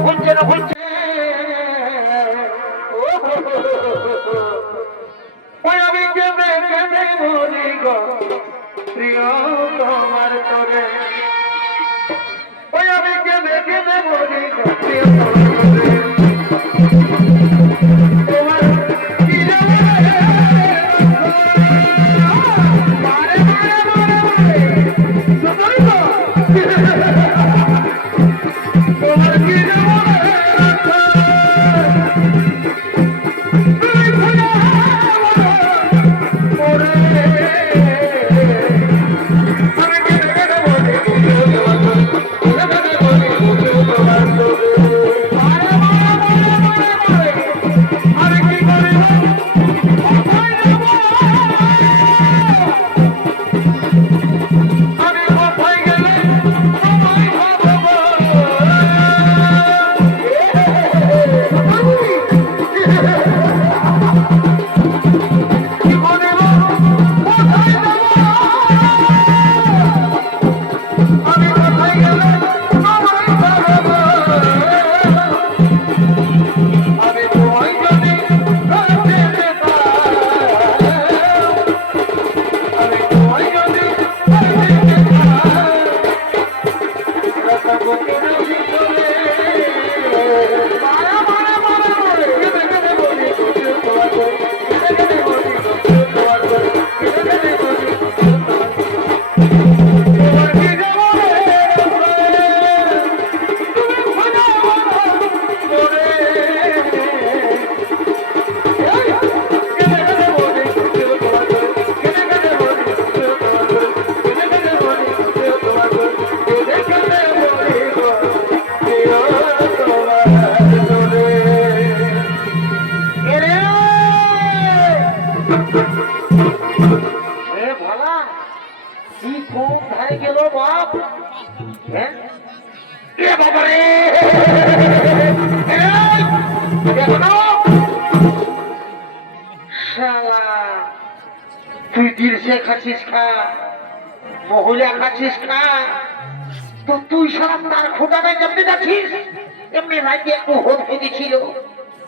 ভুলছে না ভুলছে আমি কেমনে কেমনে বলি গো প্রিয় তোমার করে আমি কেমনে কেমনে বলি গো প্রিয় তোমার তুই দিলসে খাচ্ছিস খা মহুলা খাচ্ছিস খা তো তুই সারা তার খোঁটাটা যেমনি যাচ্ছিস এমনি রাজ্যে একটু হোদ হতে ছিল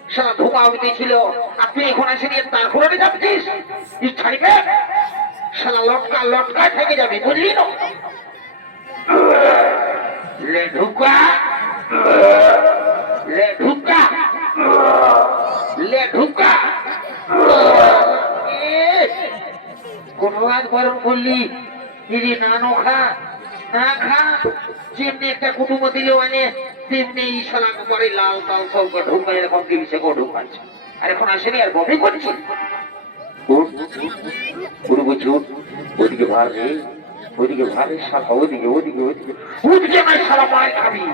সারা ধোঁয়া হতে ছিল আর তুই এখন এসে নিয়ে তার খোঁটাতে যাচ্ছিস ছাড়িবে সারা লটকা লটকায় থেকে যাবি বুঝলি না ले ढुका ले ढुका ले ढुका কোন রাত গরম করলি দিদি নানো খা না খা যেমনি একটা কুটুম্ব দিলেও আনে তেমনি এই শালা করে লাল তাল সব ঢুকা এরকম দিবসে গো ঢুকাচ্ছে আর এখন আসেনি আর বমি করছি পুরো বুঝু ওদিকে ভার রে ওদিকে ভারে শাখা ওদিকে ওদিকে ওদিকে ওদিকে আমি সারা মায় খাবি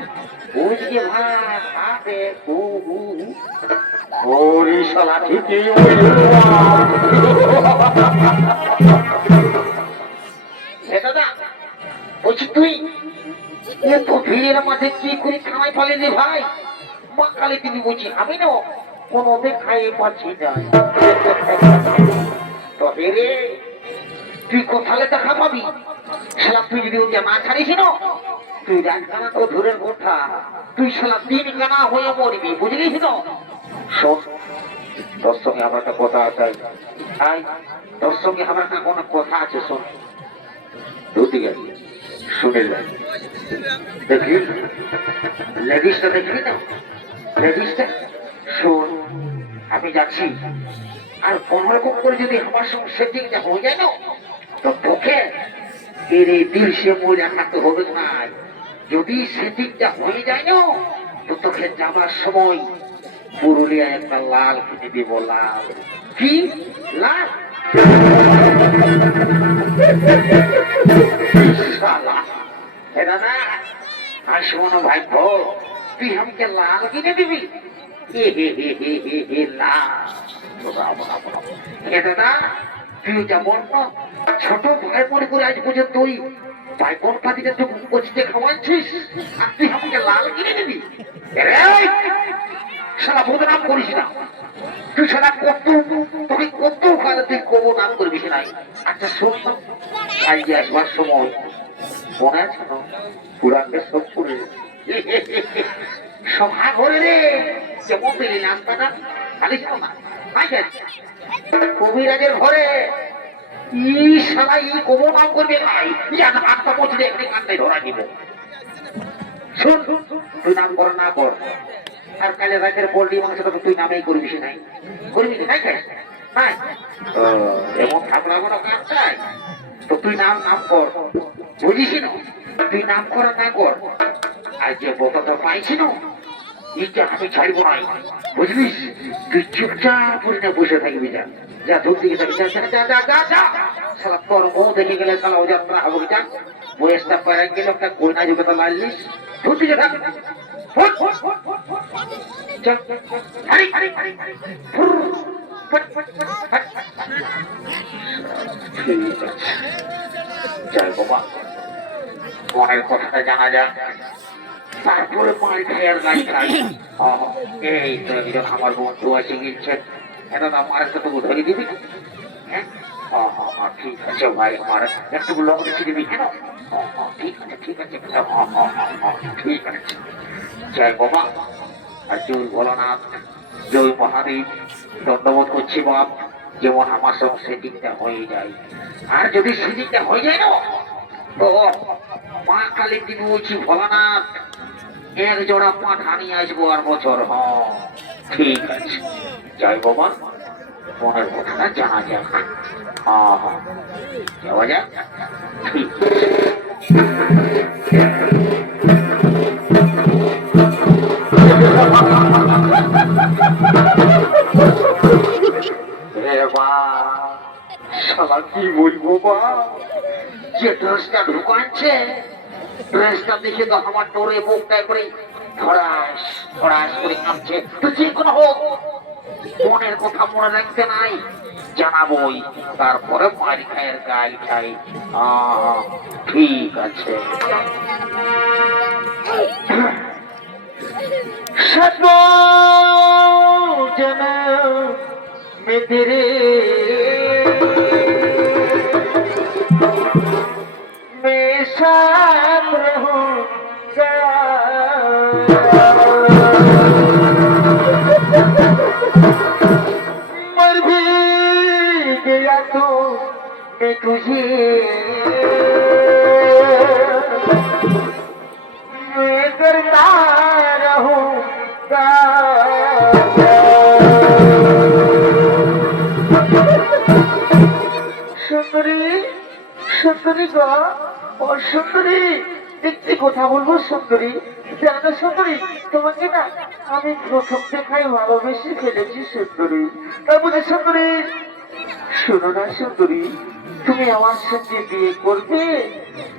ওদিকে ভাত খাবে ওরে শালা ঠিকই দাদা বলছি তুই এত ভিড়ের মাঝে কি করে খাওয়াই ফেলে রে ভাই মা কালী তুমি বুঝি আমি না কোনোদিন খাইয়ে পাচ্ছি না তো রে তুই কোথালে দেখা পাবি শালা তুই যদি ওকে না ছাড়িস না তুই রাতখানা তো ধরের কোঠা তুই শালা দিন কানা হয়ে মরবি বুঝলিস না শোন তোর সঙ্গে আমার একটা কথা আছে তোর সঙ্গে আমার একটা কোনো কথা আছে শোন দুদিকে শুনে দেখি লেডিসটা দেখবি না লেডিসটা শোন আমি যাচ্ছি আর কোনো রকম করে যদি আমার সঙ্গে সেটিংটা হয়ে যায় না তো তোকে তেরে দিল সে মূল একাতে হবে না যদি সেটিংটা হয়ে যায় না তো তোকে যাবার সময় পুরুলিয়া একটা লাল কিনে দিব লাল কি লাল দাদা আর শোনো ভাই তুই আমাকে লাল কিনে দিবি দাদা তুই যেমন ছোট ভাই মনে করে আজ পর্যন্ত তুই ভাই কোন পাতিটা তুই কচিতে খাওয়াচ্ছিস আর তুই আমাকে লাল কিনে দিবি সারা বদনাম করিস না তুই সারা কত তোকে কত ভালো তুই কবো নাম করবি নাই আচ্ছা শুনলাম আজকে আসবার সময় মনে আছে না পুরানকে সব করে সভা ঘরে রে কেমন পেলি নাস্তাটা খালি ছিল না কবিরাজের ঘরে ই শালা ই কবো নাম করবে ভাই জানা আটটা বছরে এখানে কান্দায় ধরা দিব শোন তুই নাম কর না কর আর কালে রাতের পোল্ট্রি মাংসটা তো তুই নামেই করবি নাই করবি নাই খাস নাই এমন থাকলা কোনো কাজ চাই তো তুই নাম কর বুঝিস না তুই নাম কর না কর আর যে বোতলটা পাইছি না এটা আমি ছাড়বো নাই বুঝলিস তুই চুপচাপ করে বসে থাকবি যা যা ধূপ দিকে থাকবি যা যা যা যা যা সালা তোর বউ দেখে গেলে সালা ও যাত্রা হবো যা বয়সটা পাড়ায় গেলে একটা কইনা যোগ্যতা লাগলিস ধূপ দিকে থাকবি জয় বাবা মনের কথাটা জানা যাক তারপরে পানি খাই আর গাড়ি খাই এই তো একজন আমার বন্ধু আছে গিয়েছেন এটা তো আমার সাথে ধরে দিবি হ্যাঁ ঠিক আছে ভাই আমার একটু লোক রেখে দিবি কেন ঠিক আছে ঠিক আছে ঠিক আছে জয় বাবা আর জয় ভোলানাথ জয় মহাদেব দণ্ডবোধ করছি বাপ যেমন আমার সঙ্গে সেটিংটা হয়ে যায় আর যদি সেটিংটা হয়ে যায় না তো মা কালী দিবি বলছি ভোলানাথ এক জোড়া পাঠা নিয়ে আসবো আর বছর ঠিক আছে জয় বাবা মনের কথাটা জানা যাক যাওয়া যাক ঠিক কি বলবো বা যে ড্রেসটা ঢুকাচ্ছে ড্রেসটা দেখে তো আমার ডোরে বুকটা করে ধরাস ধরাস করে কাঁপছে তো যে কোনো হোক মনের কথা মনে রাখতে নাই জানাবই তারপরে মারি খায়ের গাই খাই ঠিক আছে সব জন মেরে साथ रहूंगा मर भी गया तो मैं तुझे मैं करता रहूंगा सुंदरी सुंदरी का और सुंदरी দেখতে কথা বলবো সুন্দরী জানো সুন্দরী তোমাকে না আমি প্রথম দেখাই ভালোবেসে ফেলেছি সুন্দরী তার মধ্যে সুন্দরী শোনো না সুন্দরী তুমি আমার সঙ্গে বিয়ে করবে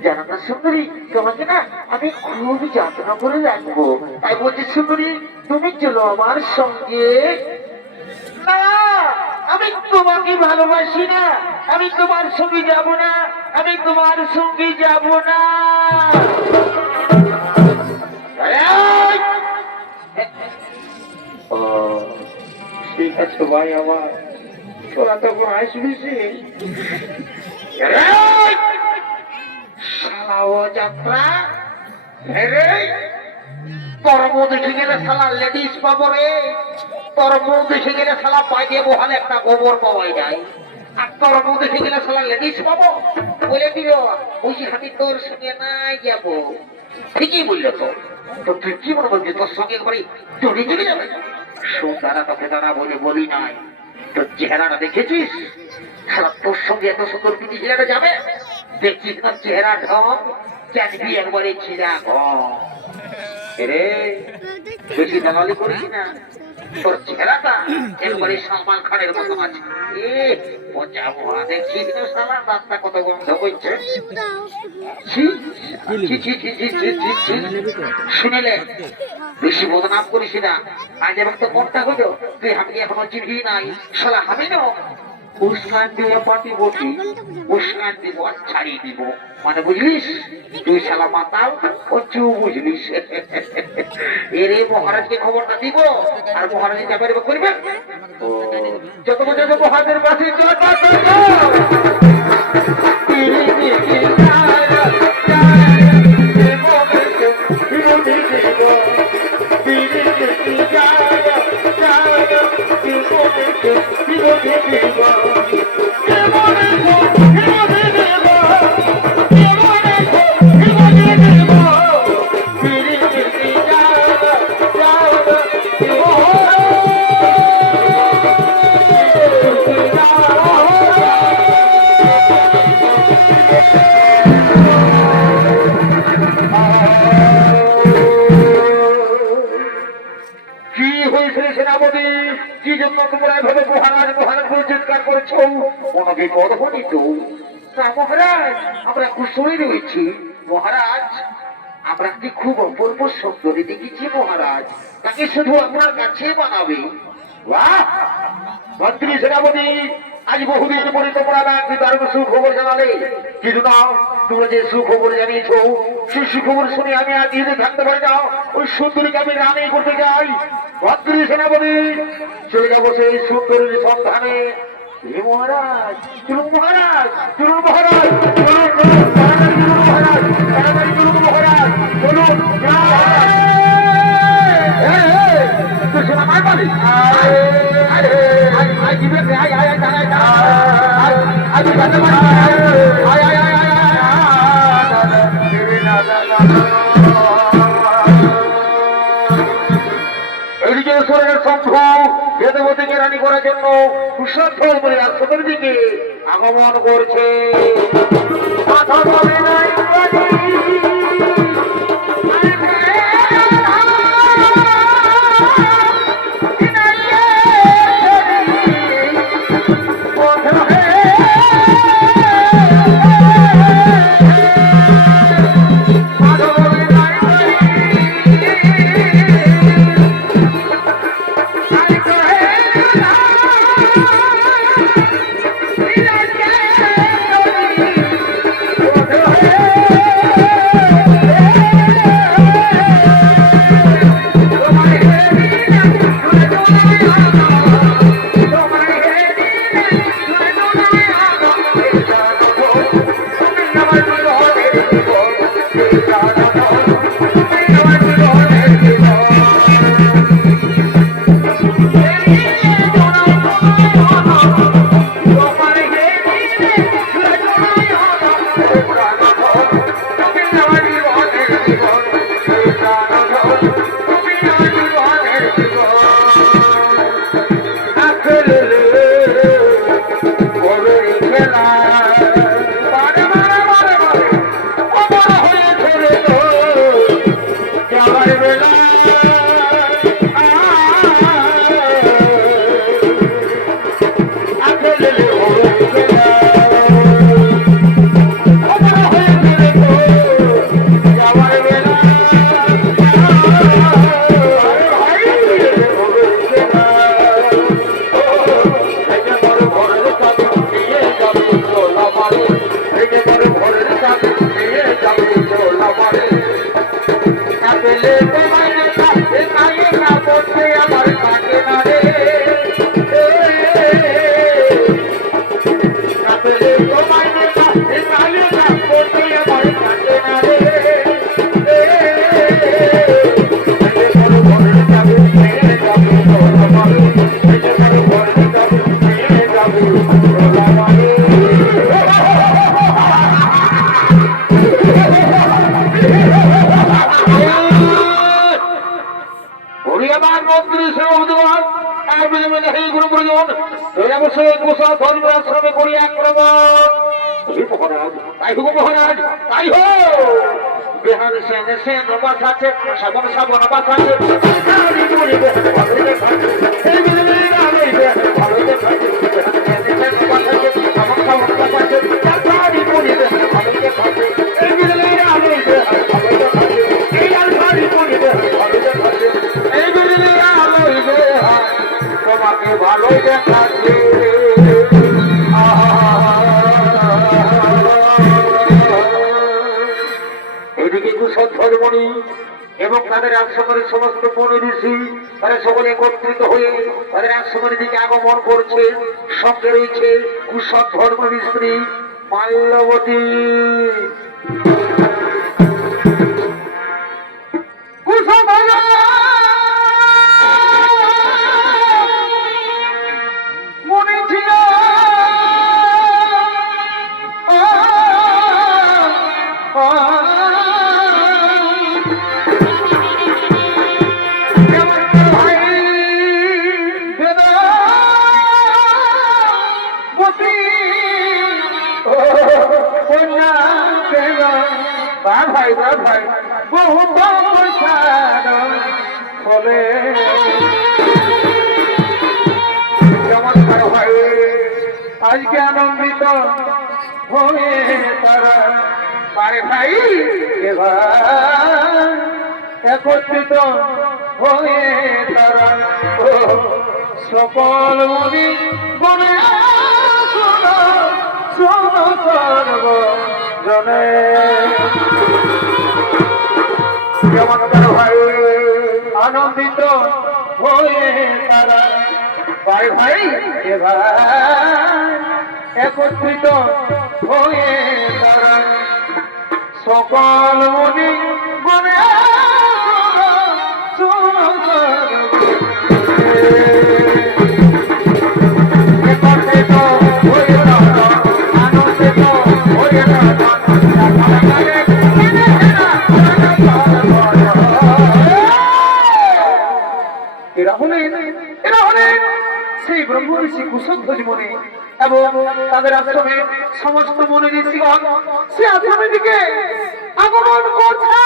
জানো না সুন্দরী তোমাকে না আমি খুব যত্ন করে রাখবো তাই বলছি সুন্দরী তুমি চলো আমার সঙ্গে না আমি তোমাকে ভালোবাসি না আমি তোমার সঙ্গে যাব না আমি তোমার সঙ্গে যাব না ঠিক আছে ভাই আমার তোরা তখন আসবি যাত্রা তোর বউ দেখে গেলে শালা লেডিস পাবো রে তোর বউ দেখে গেলে শালা পাইয়ে বহালে একটা গোবর পাওয়া যায় আর তোর বউ দেখে গেলে শালা লেডিস পাবো বলে দিল বুঝি আমি তোর সঙ্গে নাই যাবো ঠিকই বললো তো তো তুই কি মনে করছিস তোর সঙ্গে একবারে চলে চলে যাবে সুন্দরা তোকে তারা বলি নাই তোর চেহারাটা দেখেছিস শালা তোর সঙ্গে এত সুন্দর কিন্তু ছেলেটা যাবে দেখছিস না চেহারা ঢং চাকরি একবারে ছিঁড়া রে বেশি দালালি করিস না তোর চেহারাটা একবারে সালমান খানের মতো আছে পচা মরা দেখছিস না শালা রাস্তা কত গন্ধ করছে শুনেলে বেশি বদনাম করিস না আজ এবার তো কোনটা হলো তুই আমি এখনো চিনি নাই শালা আমি না উস্কান দিয়ে পাটি বটি উস্কান দিব আর ছাড়িয়ে দিব মানে বুঝলিস তুই শালা মাতাল ও চু বুঝলিস এরে মহারাজকে খবরটা দিব আর মহারাজ যাবে করবে যত যত মহাদের পাশে কি জন্য তোমরা এভাবে মহারাজ মহারাজ বলে চিৎকার করছো? কোনো বিপদ হনি তো? না মহারাজ, আমরা কুশলী রয়েছি মহারাজ। আমরা একটি খুব অপূর্ব সুন্দরী দেখেছি মহারাজ, তাকে শুধু আপনার কাছে বানাবে। বাহ! মন্ত্রী সেনাপতি, আজ বহুদিন পরে তোমরা একটি দারুণ সুখবর জানালে। কিন্তু না, তোমরা যে সুখবর জানিয়েছ সেই সুখবর শুনে আমি আজ ঈদে থাকতে পারি না। ওই সুন্দরীকে আমি রানী করতে চাই। মন্ত্রী সেনাপতি, চলে যাবো সেই সুন্দরীর সন্ধানে। হে মহারাজ, চলুন মহারাজ, চলুন মহারাজ, চলুন চলুন তাড়াতাড়ি চলুন মহারাজ, তাড়াতাড়ি চলুন মহারাজ, চলুন। তুই শোনা মার পাবি? এদিকে স্বর্গের শম্ভু বেদবতীকে রানী করার জন্য কুশল বলে আশ্রমের দিকে আগমন করছে। এদিকে কুশধ্বজমণি এবং তাদের আশ্রমের সমস্ত মুনি ঋষি তারা সকলে একত্রিত হয়ে তাদের আশ্রমের দিকে আগমন করছে। সঙ্গে রয়েছে কুশধ্বজমণির স্ত্রী মাল্যবতী। আজকে আনন্দিত হয়ে তারা পারে ভাই এবার একত্রিত হয়ে তারা সকল মুনি বনে সর্ব জনে ভাই আনন্দিত হয়ে তারা ভাই ভাই এবার একত্রিত হয়ে তারা সকল মুনি বনে একত্রিত হয়ে তারা আনন্দিত হয়ে তারা এরা হলেন সেই ব্রহ্ম ঋষি কুশধ্বজ মুনি এবং তাদের আশ্রমে সমস্ত মুনি ঋষিগণ সে আশ্রমের দিকে আগমন করছে।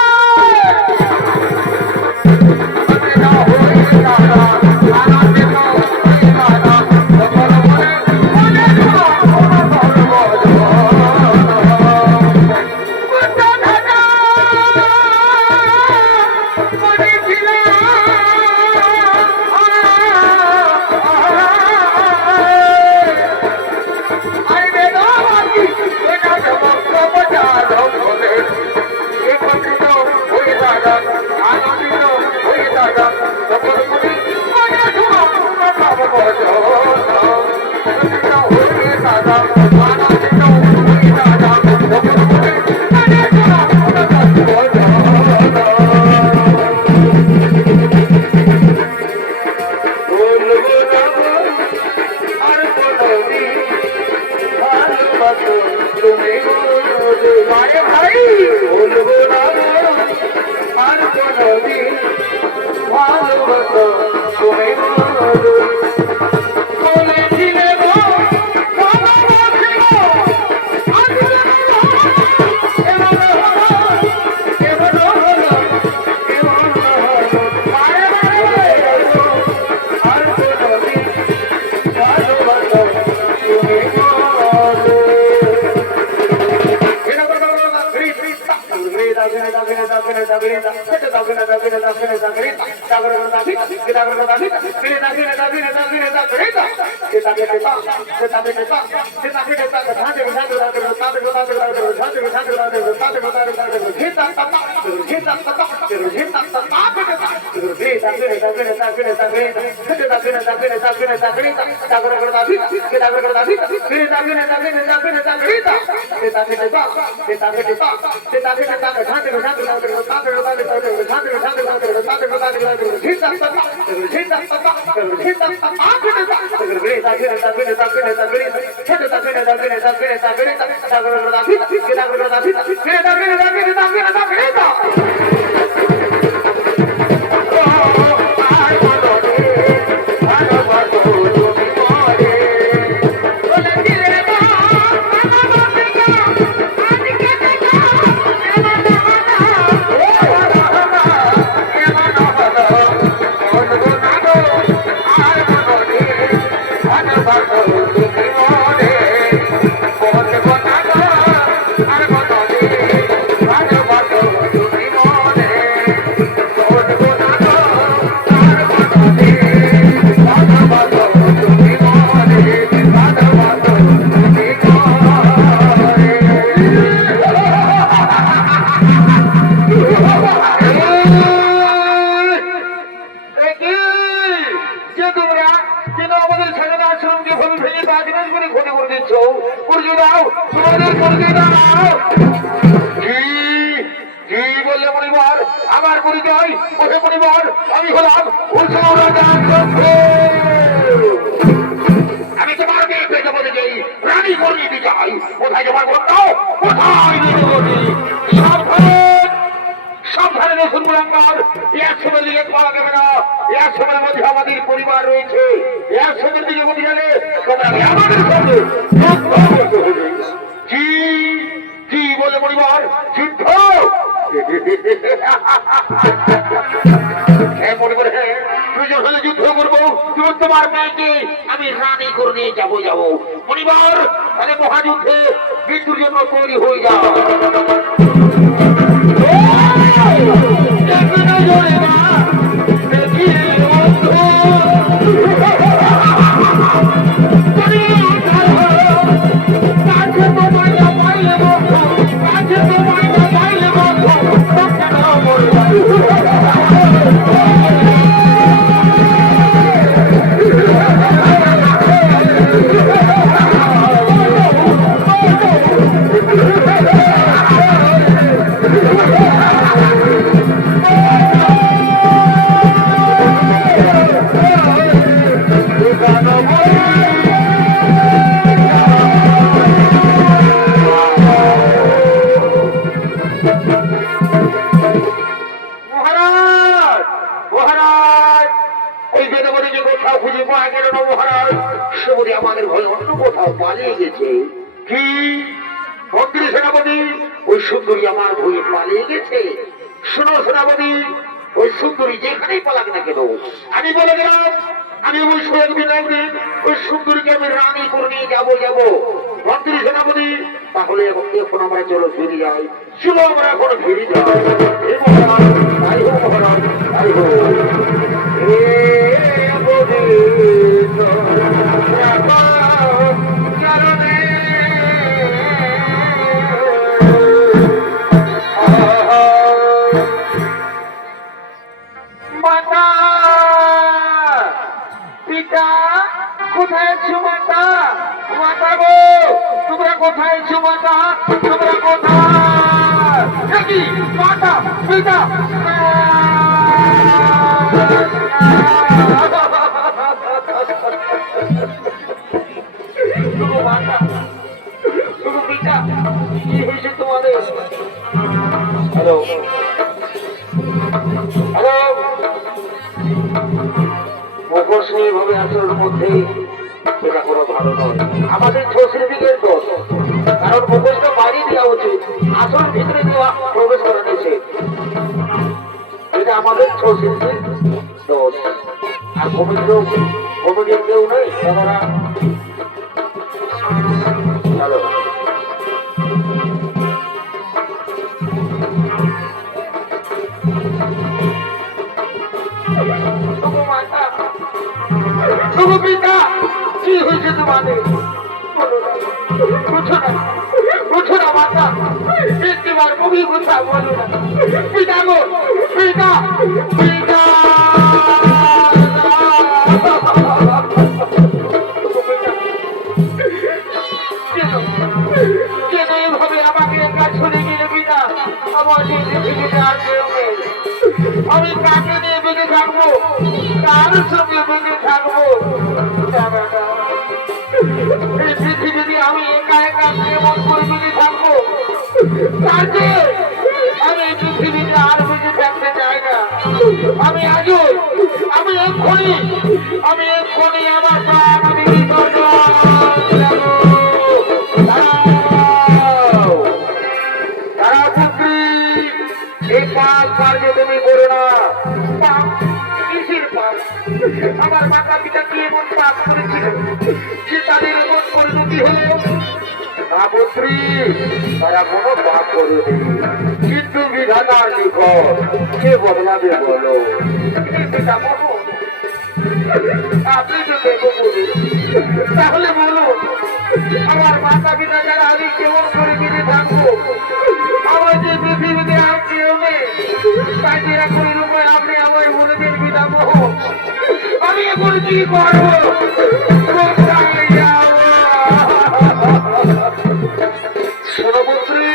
আমার পরিচয় ওঠে পরিবার আমি হলাম আমি তোমার মেয়ে পেতে বলে যাই রানী করে নিতে চাই কোথায় জমা করতাম কোথায় সাবধানে নতুন মুরাঙ্গার একসময় দিকে পাওয়া যাবে না একসময়ের মধ্যে আমাদের পরিবার রয়েছে একসময়ের দিকে বলে গেলে আমাদের সঙ্গে কি বলে পরিবার যুদ্ধ মনে করে প্রয়োজন হলে যুদ্ধ করবো তুমি তোমার মেয়েকে আমি রানী করে নিয়ে যাবো মনিবার তাহলে মহাযুদ্ধে মৃত্যুর জন্য তৈরি হয়ে যাও আমাদের ভয় অন্য কোথাও পালিয়ে গেছে কি মন্ত্রী সেনাপতি ওই সুন্দরী আমার ভয়ে পালিয়ে গেছে শোনো সেনাপতি ওই সুন্দরী যেখানেই পালাক না কেন আমি বলে গেলাম আমি ওই একদিন ওই সুন্দরীকে আমি রানী করে নিয়ে যাবো মন্ত্রী সেনাপতি তাহলে এখন আমরা চলো ফিরে যাই চলো আমরা এখন ফিরে যাই হে মহারাজ তাই হোক মহারাজ তাই হোক মাতা পিতা কোথায় আছো মাতা মাতা গো তোমরা কোথায় আছো মাতা তোমরা কোথায় কি মাতা পিতা তোমাদের হ্যালো হ্যালো মুখোশনি ভাবে আসলের মধ্যে এটা কোনো ভালো নয় আমাদের ছশিল্পীদের দোষ কারণ মুখোশটা বাইরে দেওয়া উচিত আসল ভিতরে দেওয়া প্রবেশ করে নিয়েছে এটা আমাদের ছশিল্পীর দোষ আর কমিটির কেউ নেই তারা হ্যালো পিতা কি হয়েছে তোমাদের বুঝো না মাতা একটিবার মুখী কথা বলো না পিতা গো পিতা পিতা কেন এভাবে আমাকে একা ছড়ে গেলে পিতা আমার পৃথিবীতে আর কেউ নেই আমি কাকে নিয়ে বেঁচে থাকবো কার সঙ্গে বেঁচে থাকবো এই পৃথিবীতে আমি একা একা কেমন করে বেঁচে থাকবো তাকে আমি এই পৃথিবীতে আর বেঁচে থাকতে চাই না আমি আজও আমি এক্ষুনি আমার প্রাণ আমি তারা পুত্রী এই পাপ কার্য তুমি করো না কিসের পাপ আমার মাতা পিতা কি এমন পাপ করেছিল যে তাদের এমন পরিণতি হলো না পুত্রী তারা কোনো পাপ করেনি কিন্তু বিধাতার নিকট কে বদলাবে বলো পিতা বলো আপনি তো দেখো বলুন তাহলে বলুন আমার মাতা পিতা যারা আমি কেমন করে বেঁচে থাকবো আমার যে পৃথিবীতে আর কেউ নেই তাই যেরা করে রূপে আপনি আমার বলে দিন পিতা মোহ আমি এখন কি করবো সোনপুত্রী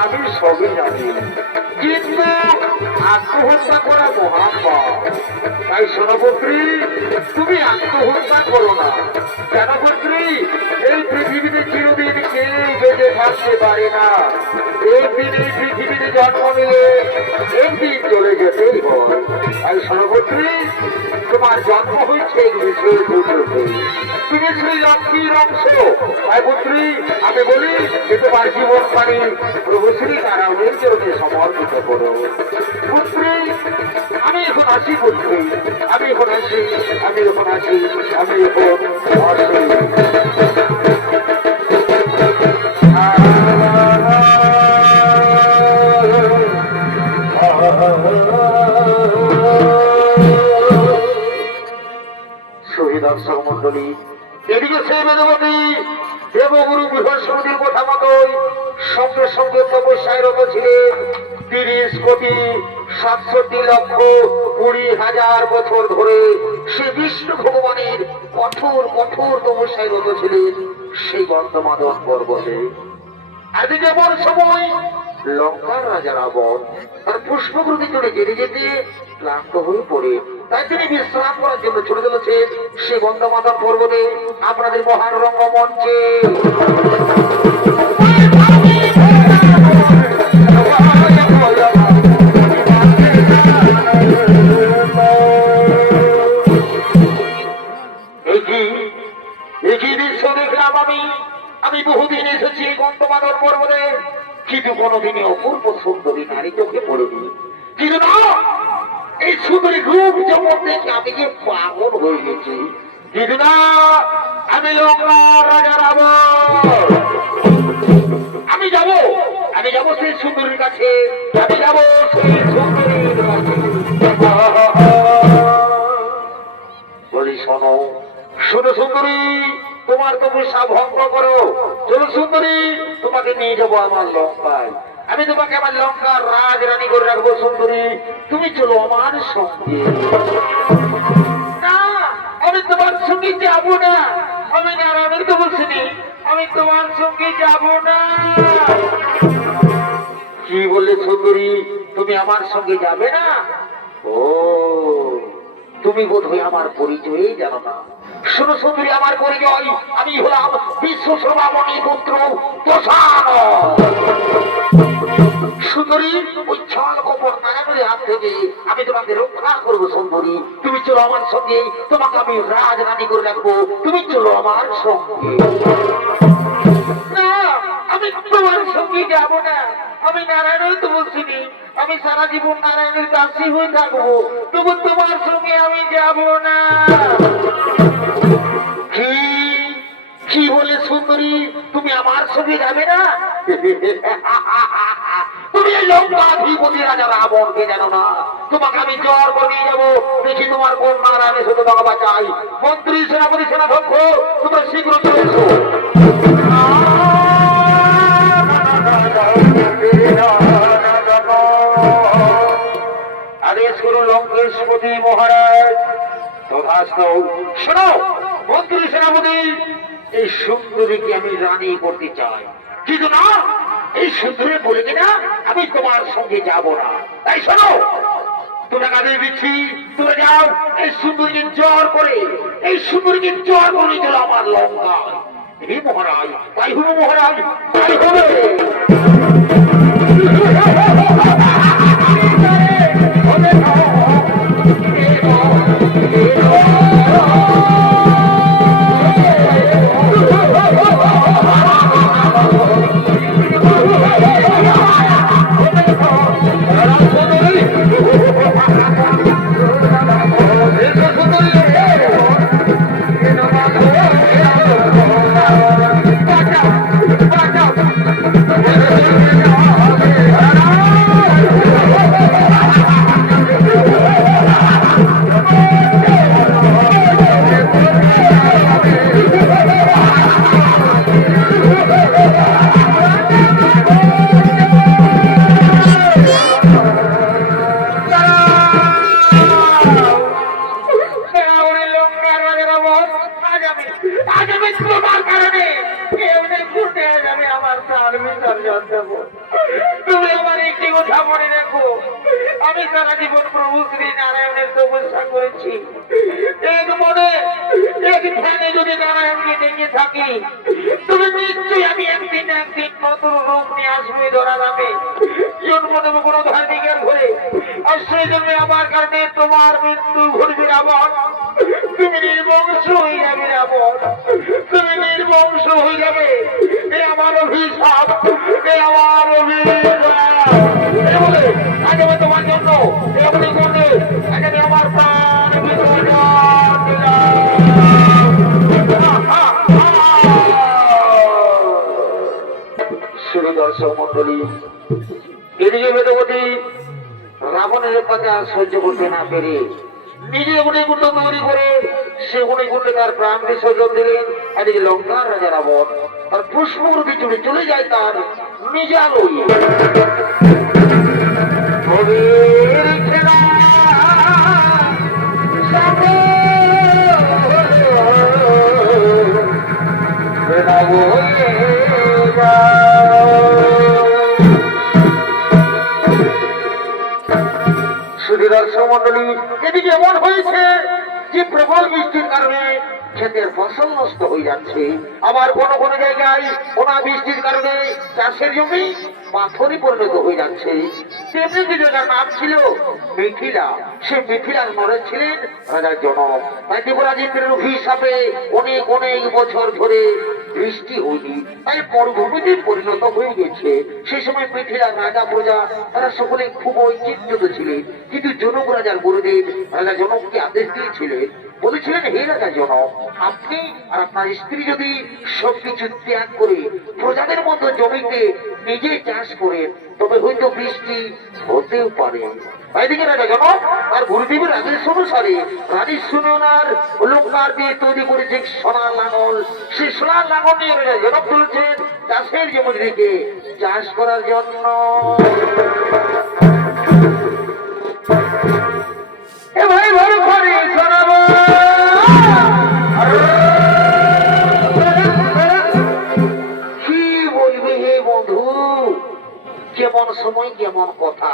আমি সবই জানি কিন্তু আত্মহত্যা করা মহাপাপ তাই সোনপুত্রী তুমি আত্মহত্যা করো না কেন পুত্রী এই পৃথিবীতে চিরদিন কেউ বেঁচে থাকতে পারে না একদিন এই পৃথিবীতে জন্ম নিলে একদিন চলে যেতেই হয় তাই সোনপুত্রী তোমার জন্ম হয়েছে এই বিষয়ের পুত্রতে তুমি শ্রী লক্ষ্মীর অংশ তাই পুত্রী আমি বলি যে তোমার জীবন পানি প্রভু শ্রী নারায়ণের চরণে সমর্পিত করো। পুত্রী, আমি এখন আসি পুত্রী, আমি এখন আসি, আমি এখন আসি, আমি এখন শহীদ দর্শক মন্ডলী, এদিকে সেই বেদবতী দেবগুরু বৃহস্পতির কথা মতোই সঙ্গে সঙ্গে তপস্যায় রত ছিলেন 30,67,20,000 বছর ধরে সে বিষ্ণু ভগবানের কঠোর কঠোর তপস্যায় রত ছিলেন সেই গন্ধমাদন পর্বতে। এদিকে এমন সময় লঙ্কার রাজা রাবণ তার পুষ্পগ্রতি চলে যেতে যেতে ক্লান্ত হয়ে পড়ে, তাই তিনি বিশ্রাম করার জন্য ছুটে চলেছেন সে গন্ধমাদন পর্বতে আপনাদের মহান রঙ্গমঞ্চে। একই দৃশ্য দেখলাম আমি বহুদিন এসেছি এই গন্ধমাদন পর্বতে, কিন্তু কোনোদিনই অপূর্ব সুন্দরী নারী চোখে পড়েনি। কিন্তু না, এই সুন্দরী রূপ যেমন দেখে আমি যে পাগল হয়ে গেছি। কিন্তু না, আমি লঙ্কার রাজা রাবণ, আমি যাব সেই সুন্দরীর কাছে, আমি যাব সেই সুন্দরীর কাছে। বলি শোনো, শোনো সুন্দরী, তোমার তপস্যা ভঙ্গ করো। চলো সুন্দরী, তোমাকে নিয়ে যাবো আমার লঙ্কায়, আমি তোমাকে আমার লঙ্কার রাজরানী করে রাখবো। সুন্দরী, তুমি চলো আমার সঙ্গে। না, আমি তোমার সঙ্গে যাবো না, আমি নারায়ণের তো বলছিনি, আমি তোমার সঙ্গে যাবো না। কি বললে সুন্দরী, তুমি আমার সঙ্গে যাবে না? ও, তুমি বোধহয় আমার পরিচয়ই জানো না। শোনো সুন্দরী, আমার পরিচয়, আমি হলাম বিশ্ব সভামণি পুত্র দশানন। সুন্দরী, ওই ছল কপট নারায়ণের হাত থেকে আমি তোমাকে রক্ষা করবো। সুন্দরী, তুমি চলো আমার সঙ্গে, তোমাকে আমি রাজরানী করে রাখবো, তুমি চলো আমার সঙ্গে। না, আমি তোমার সঙ্গে যাবো না, আমি নারায়ণের তো বলছিনি, আমি সারা জীবন নারায়ণের দাসী হয়ে থাকবো, তবু তোমার সঙ্গে আমি যাব না। কি বলে সুন্দরী, তুমি আমার সঙ্গে যাবে না? তুমি লঙ্কাধিপতি রাজা রাবণকে জানো না? তোমাকে আমি জ্বর করে নিয়ে যাবো, দেখি তোমার কোন নারায়ণের সাথে তোমাকে বাঁচাই। মন্ত্রী, সেনাপতি, সেনাধ্যক্ষ, তোমরা শীঘ্র চলে এসো। আদেশ করুন লঙ্কেশপতি মহারাজ। তথাস্তু। শোনো মন্ত্রী, সেনাপতি, এই সুন্দরীকে আমি রানী করতে চাই, কিন্তু না, এই সুন্দরী বলে কিনা আমি তোমার সঙ্গে যাব না। তাই শোনো, তোমরা কাদের দিচ্ছি, তোমরা যাও এই সুন্দরীকে জ্বর করে, এই সুন্দরীকে জ্বর করে চলো আমার লঙ্কায়। হে মহারাজ, তাই হবে মহারাজ, তাই হবে। তুমি আমার একটি কথা মনে রেখো, আমি সারা জীবন প্রভু শ্রী নারায়ণের তপস্যা করেছি। এক মনে এক ধ্যানে যদি নারায়ণকে ডেকে থাকি, তুমি নিশ্চয়ই আমি একদিন নতুন রূপ নিয়ে আসবে ধরা যাবে। জন্ম দেব কোনো ধার্মিকের ঘরে, আর সেই জন্য আমার কারণে তোমার মৃত্যু ঘটবে রাবণ। তুমি নির্বংশ হয়ে যাবে রাবণ, তুমি নির্বংশ হয়ে যাবে। এ আমার অভিশাপ, এ আমার অভিশাপ। আজ আমি তোমার জন্য এমনি করবে আজ আমি আমার প্রাণ বিসর্জন দিলাম। শুধু দর্শক মন্ডলী, এদিকে বেদবতী রাবণের কথা সহ্য করতে না পেরে নিজে গুণে তৈরি করে সে গুণে তার প্রাণ বিসর্জন দিলেন। এদিকে লঙ্কার রাজা রাবণ আর পুষ্পমূর্তি চলে চলে যায় তার নিজালয়। দর্শক মন্ডলী, এদিকে এমন হয়েছে যে প্রবল বৃষ্টির কারণে ক্ষেতের ফসল নষ্ট হয়ে যাচ্ছে। আবার কোন কোন জায়গায় অনাবৃষ্টির কারণে চাষের জমি পাথরে পরিণত হয়ে যাচ্ছে। তেমনি যে জায়গার নাম ছিল মিথিলা, সে মিথিলার নরে ছিলেন রাজার জনক। তাই দেবরাজেন্দ্রের অভিশাপে অনেক অনেক বছর ধরে বৃষ্টি হয়নি, তাই মরুভূমিতে পরিণত হয়ে গেছে। সেই সময় মিথিলার রাজা প্রজা তারা সকলে খুব ঐচিন্তিত ছিলেন। কিন্তু জনক রাজার গুরুদেব রাজা জনককে আদেশ দিয়েছিলেন, বলেছিলেন, হে রাজা জনক, আপনি আর আপনার স্ত্রী যদি সবকিছু ত্যাগ করে প্রজাদের মধ্যে জমিতে নিজে চাষ করেন তবে হয়তো বৃষ্টি হতেও পারে। এদিকে রাজা জনক আর গুরুদেবের আদেশ অনুসারে রানীর সুননার অলঙ্কার দিয়ে তৈরি করেছে সোনার লাঙল। সেই সোনার লাঙল নিয়ে রাজা জনক চলেছেন চাষের জমি থেকে চাষ করার জন্য। কি বলবে হে বন্ধু, কেমন সময় কেমন কথা,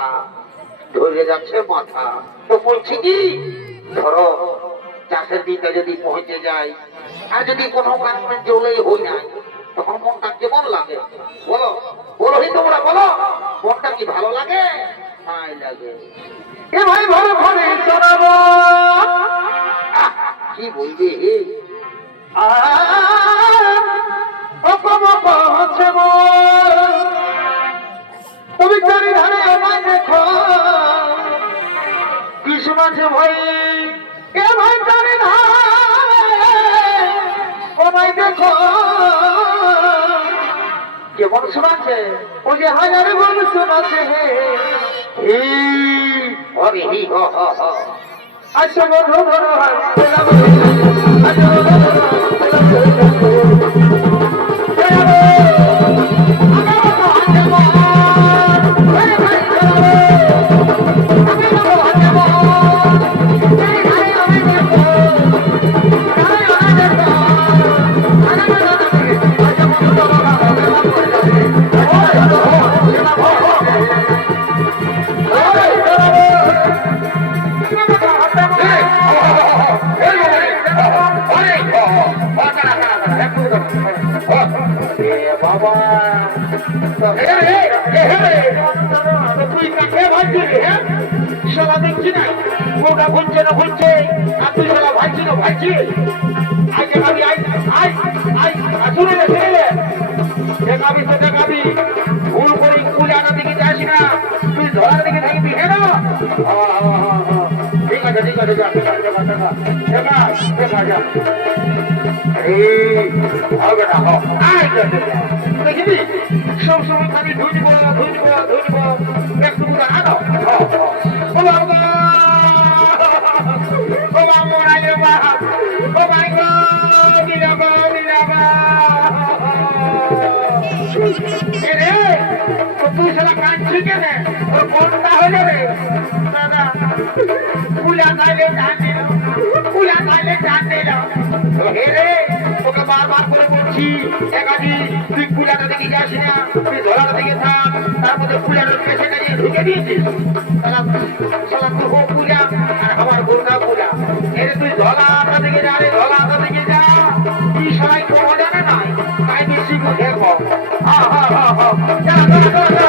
ধরে যাচ্ছে মাথা। তো বলছি কি, ধরো চাষের দিনটা যদি পৌঁছে যায় আর যদি কোনো কারণে জলেই হই নাই, তখন মনটা কেমন লাগে বলো? বলো হি তোমরা বলো, মনটা কি ভালো লাগে? নাই লাগে। এ ভাই ভালো ভাবে শোনাবো, কি বলবে হে তুমি চারিধারে আমায় দেখো কি শোনাছে ভাই, এ ভাই চারিধারে আমায় দেখো কেমন শোনাচ্ছে, ও যে হাজারে বল শোনাচ্ছে হে অরে হি হ হ হ। আচ্ছা বন্ধু বড় হয় দেখছি না ওটা ভুলছে না ভুলছে, আর তুই সারা ভাইছি না ভাইছি। দেখাবি আসলে দেখাবি তো দেখাবি, ভুল করে কুলানোর দিকে যাস না, তুই ধরার দিকে থাকবি। হ্যাঁ না, ঠিক আছে ঠিক আছে, দেখা দেখা যা হবে না। দেখবি সবসময় খালি ধুজবো ধুজবো ধুজবো, একটু আনো তুই সারা কাঁদছি কেনে, ওর কোনটা হয়ে রে দাদা, কুলা খাইলে টান দিল, কুলা খাইলে টান দিল। হে রে, তোকে বারবার করে বলছি একাদি তুই কুলাটা দিকে যাস না, তুই ধরার দিকে থাক, তার মধ্যে কুলাটার পেছনে গিয়ে ঢুকে দিয়েছিস। সালাম তোর হোক কুলা আর আমার গোটা কুলা। এরে তুই ধলাটা দিকে যা রে, ধলাটা দিকে যা, তুই সবাই কোনো জানে নাই, তাই বেশি করে দেখবো। হা হা হা হা, যা যা যা যা।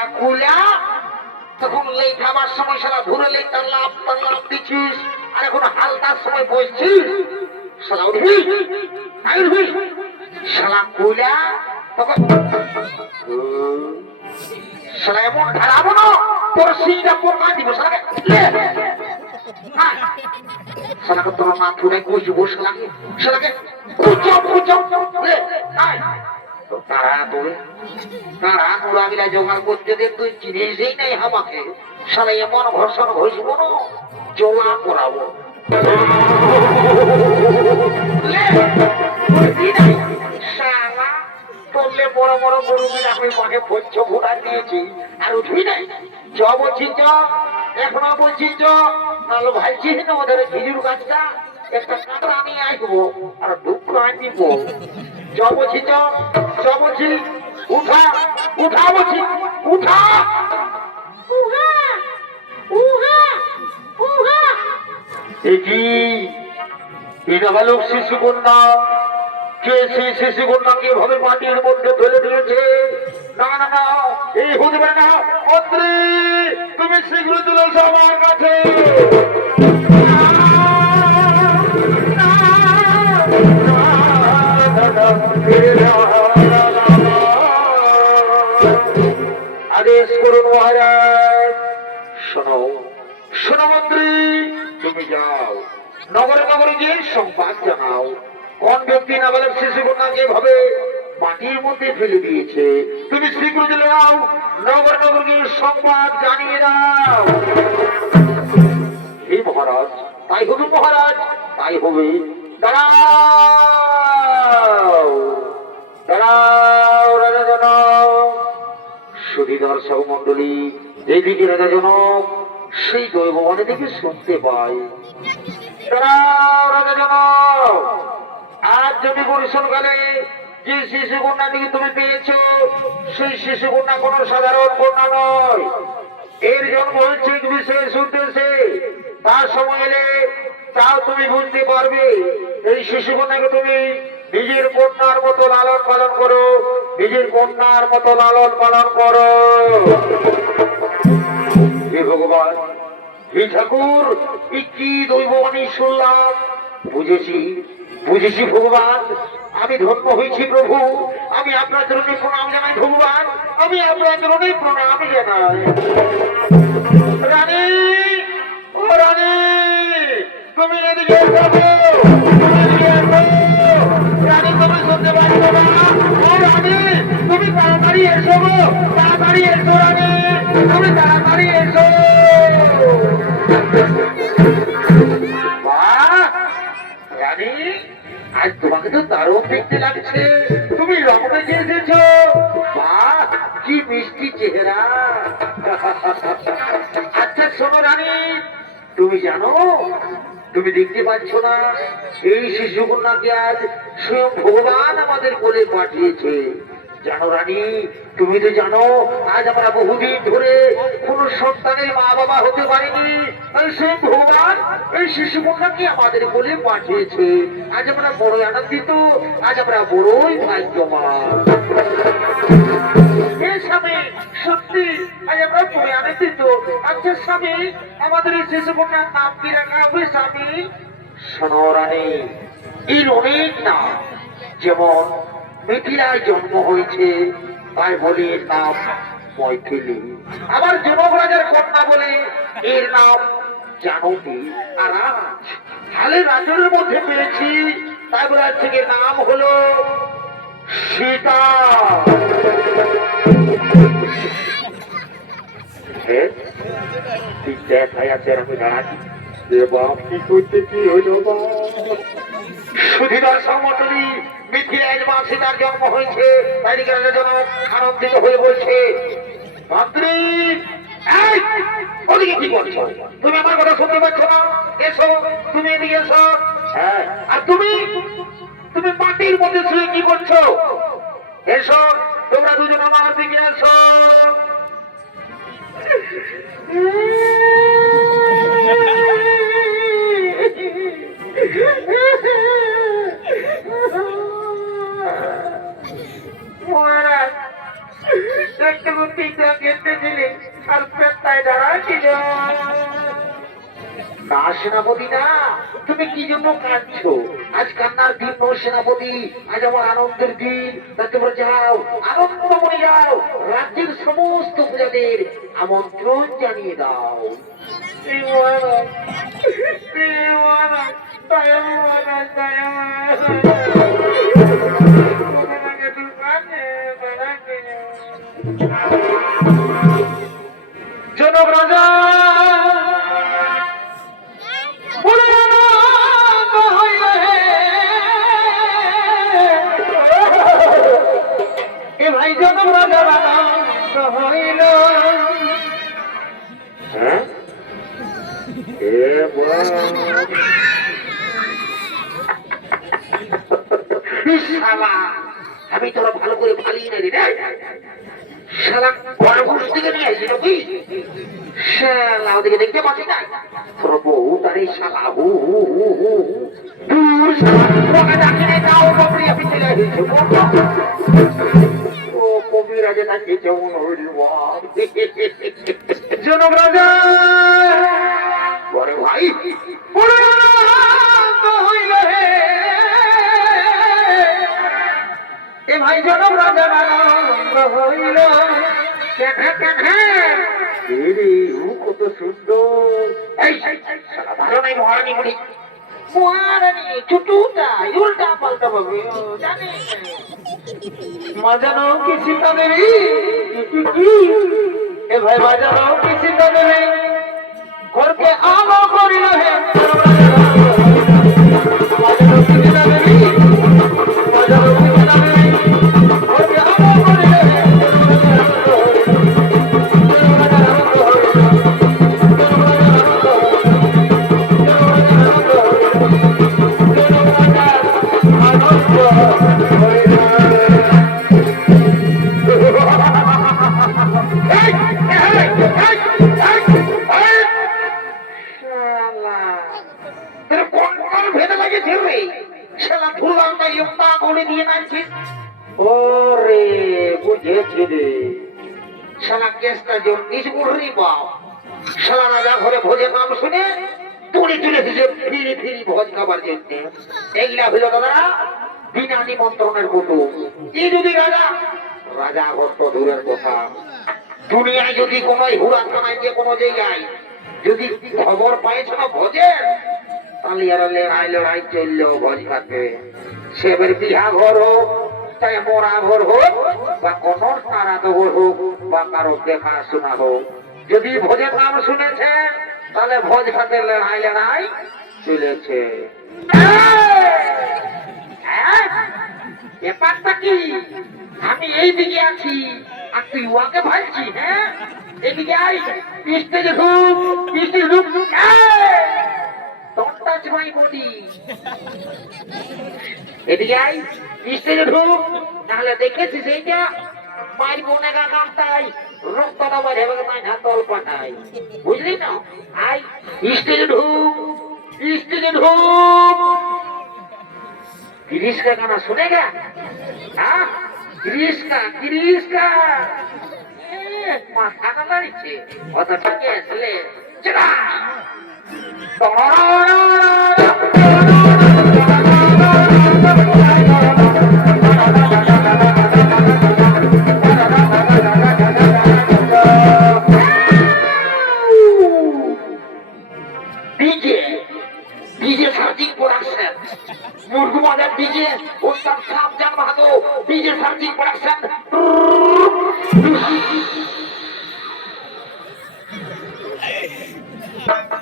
শালা কুলা তখন লেই খাবার সময় শালা ধরে লেই তার লাভ দিচ্ছিস, আর এখন হালকার সময় বসছিস। শালা উঠবি নাই উঠবি শালা কুলা তখন শালা এমন ঢালাবো না তোর সিংটা পোকা দিব শালাকে শালাকে তোর মাথু নাই কষবো শালাকে তারা মুরাবিলা জোগাড় করতে দে, তুই চিনিসই নাই আমাকে। শালা এমন ঘর্ষণ ঘষবো না জমা করাবো শালা করলে বড় বড় গরু বিনা করে মাঠে ভোজ্য ভোটার দিয়েছি আর উঠবি নাই। চ বলছি চ, এখনো বলছি চ, নাহলে ভাইছিস না ওদের খেজুর গাছটা একটা কাঁকড়া নিয়ে আসবো আর দুঃখ আনবো। চ বলছি চ, চ বলছি উঠা উঠা বলছি উঠা এটা হলো শিশু কন্যা। কে সেই শিশু কন্যাকে এভাবে মাটির মধ্যে ফেলে দিয়েছে? না না না, এই হতে পারে না। মন্ত্রী তুমি শীঘ্র চলে এসো আমার কাছে। আদেশ করুন মহারাজ। শোনো শোনো মন্ত্রী, তুমি যাও নগরে নগরে গিয়ে সংবাদ জানাও কোন ব্যক্তি নাবালক শিশু কন্যাকে এভাবে মাটির মধ্যে ফেলে দিয়েছে। তুমি শীঘ্র চলে যাও, নগর নগর গিয়ে সংবাদ জানিয়ে দাও। হে মহারাজ, তাই হবে মহারাজ, তাই হবে। দাঁড়াও দাঁড়াও রাজা জনক। সুধী দর্শক মন্ডলী, এদিকে রাজা জনক সেই দৈববাণী থেকে শুনতে পাই। দাঁড়াও রাজা জনক, আজ যদি বরিশালকালে যে শিশু কন্যাটিকে তুমি পেয়েছো, সেই শিশু কন্যা কোন সাধারণ কন্যা নয়। এর জন্ম হচ্ছে বিশেষ উদ্দেশ্যে। তার সময় এলে তাও তুমি বুঝতে পারবে। এই শিশু কন্যাকে তুমি নিজের কন্যার মতো লালন পালন করো, নিজের কন্যার মতো লালন পালন করো। হে ভগবান, হে ঠাকুর, কি দৈববাণী শুনলাম। বুঝেছি বুঝেছি ভগবান, আমি ধন্য হয়েছি প্রভু। আমি আপনার চরণে প্রণাম জানাই ভগবান, আমি আপনার চরণে প্রণাম জানাই। রানী ও রানী, তুমি এদিকে এসো, তুমি এদিকে এসো। রানী তুমি শুনতে পাচ্ছ না? ও রানী তুমি তাড়াতাড়ি এসো গো, তাড়াতাড়ি এসো রানী, তুমি তাড়াতাড়ি এসো। রানী আজ তোমাকে তো দারুণ দেখতে লাগছে, তুমি রং বেঁচে এসেছো। বাহ কি মিষ্টি চেহারা। আচ্ছা শোনো রানী, তুমি জানো, তুমি দেখতে পাচ্ছ না এই শিশু কন্যাকে আজ স্বয়ং ভগবান আমাদের কোলে পাঠিয়েছে। জানো রানী, তুমি তো জানো আজ আমরা বহুদিন ধরে কোন সন্তানের মা বাবা হতে পারিনি। সেই ভগবান এই শিশু কন্যাকে আমাদের কোলে পাঠিয়েছে। আজ আমরা বড়ই আনন্দিত, আজ আমরা বড়ই ভাগ্যবান। স্বামী সত্যি আজ আমরা বড়ই আনন্দিত। আচ্ছা স্বামী, আমাদের এই শিশু কন্যার নাম কি রাখা হবে স্বামী? শোনো রানী, এর অনেক নাম। যেমন মিথিলায় জন্ম হয়েছে তাই বলে এর নাম মৈথিলী। আবার জনক রাজার কন্যা বলে এর নাম জানকী। আর আজ হালের রাজ্যের মধ্যে পেয়েছি তাই বলে আজ থেকে নাম হলো সীতা। দেখায় আছে আমি দাঁড়াচ্ছি। কি করতে কি হইল বা? সুধীদার সমতলী মিথিলায় মা সীতার জন্ম হয়েছে, তাই জনক আনন্দিত হয়ে বলছে, ভাতৃ ওদিকে কি করছো? তুমি আমার কথা শুনতে পাচ্ছ না? এসো, তুমি এদিকে এসো। হ্যাঁ, আর তুমি তুমি মাটির মধ্যে শুয়ে কি করছো? এসো, তোমরা দুজন আমার দিকে এসো। একটু দিলি আর পেটটায় দাঁড়াচ্ছিল না সেনাপতি না, তুমি কি জন্য কাঁদছো? আজ কান্নার দিন নয় সেনাপতি, আজ আমার আনন্দের দিন। তা তোমরা যাও, আনন্দ মনে যাও, রাজ্যের সমস্ত প্রজাদের আমন্ত্রণ জানিয়ে দাও। জনক রাজা এ ভাই জনক রাজা হইল শালা, আমি তোরা ভালো করে পালিয়ে না রে, শালা গণঘোষ থেকে নিয়ে আসি নাকি? শালা ওদিকে দেখতে পাচ্ছি না তোর বউ তারে শালা হু হু হু হু দূর শালা ডাকিনে যাও বাবরি আমি চলে এসেছি ও কবিরাজে নাকি যেমন হইল জনক রাজা বড় ভাই হইল হে এ ভাই জনক রাজা হইল কত সুন্দর এই শালা ভালো নাই মহারানী বলি মহারানী চুটুটা উল্টা পাল্টা ভাবে জানে বাজানো কি সীতা দেবী এ ভাই বাজানো কি সীতা দেবী ঘরকে আলো করিল হে বাজানো কি সীতা দেবী বাজানো কি সীতা দেবী ঘরকে আলো করিল হে ওরে বুঝেছি রে শালা কেসটা জন্ডিস উড়ি বাপ শালা রাজা ঘরে ভোজের নাম শুনে তুলে তুলে দিছে ফিরি ফিরি ভোজ খাবার জন্য এইগুলা হইল দাদা বিনা নিমন্ত্রণের কুটুম। এই যদি রাজা রাজা ঘর তো দূরের কথা, দুনিয়ায় যদি কোনো হুড়া থানায় যে কোনো জায়গায় যদি খবর পাইছ না ভোজের, তাহলে আর লড়াই চললো ভোজ খাতে। সেবের বিহা ঘর হোক, চাই মরা ঘর হোক, বা কোন তারা দৌড় হোক, বা কারো দেখাশোনা হোক, যদি ভোজের নাম শুনেছে তাহলে ভোজ খাতে লড়াই চলেছে। ব্যাপারটা কি? আমি এই দিকে আছি আর তুই ওয়াকে ভালছি, হ্যাঁ? এদিকে আই, স্টেজে ঢুক, স্টেজে ঢুক, don't touch my body. এদিকে আই, স্টেজে ঢুক, নাহলে দেখেছিস এইটা মায়ের বোনে গানটাই রক্তটা বাজে নাই না তল পাঠাই, বুঝলি না? আই স্টেজে ঢুক, স্টেজে ঢুক। गिरीश का गाना सुनेगा? हाँ, गिरीश का माथा का लड़ीचे और तो ठीक है चले चला डीजे सर्जिंग प्रोडक्शन मुर्गुवादा डीजे उत्तम सामजान महातो डीजे सर्जिंग प्रोडक्शन